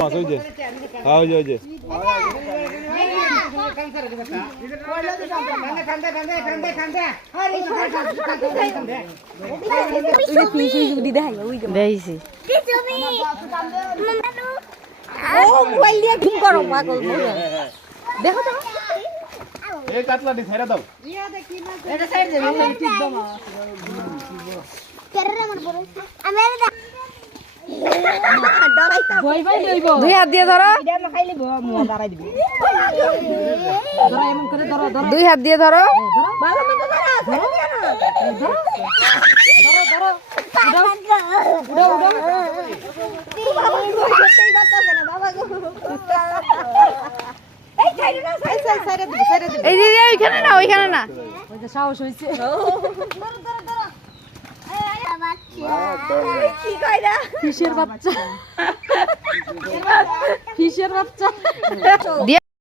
ওই যে হ্যাঁ ওই যে ওই যে দেখছি দেখো তো এই কাতলাটি ছেড়ে দাও দুই হাত দিয়ে ধরো দুই হাত দিয়ে ধরো এই যে ওইখানে না ওইখানে না সাহস হয়েছে ফিশের বাচ্চা ফিশের বাচ্চা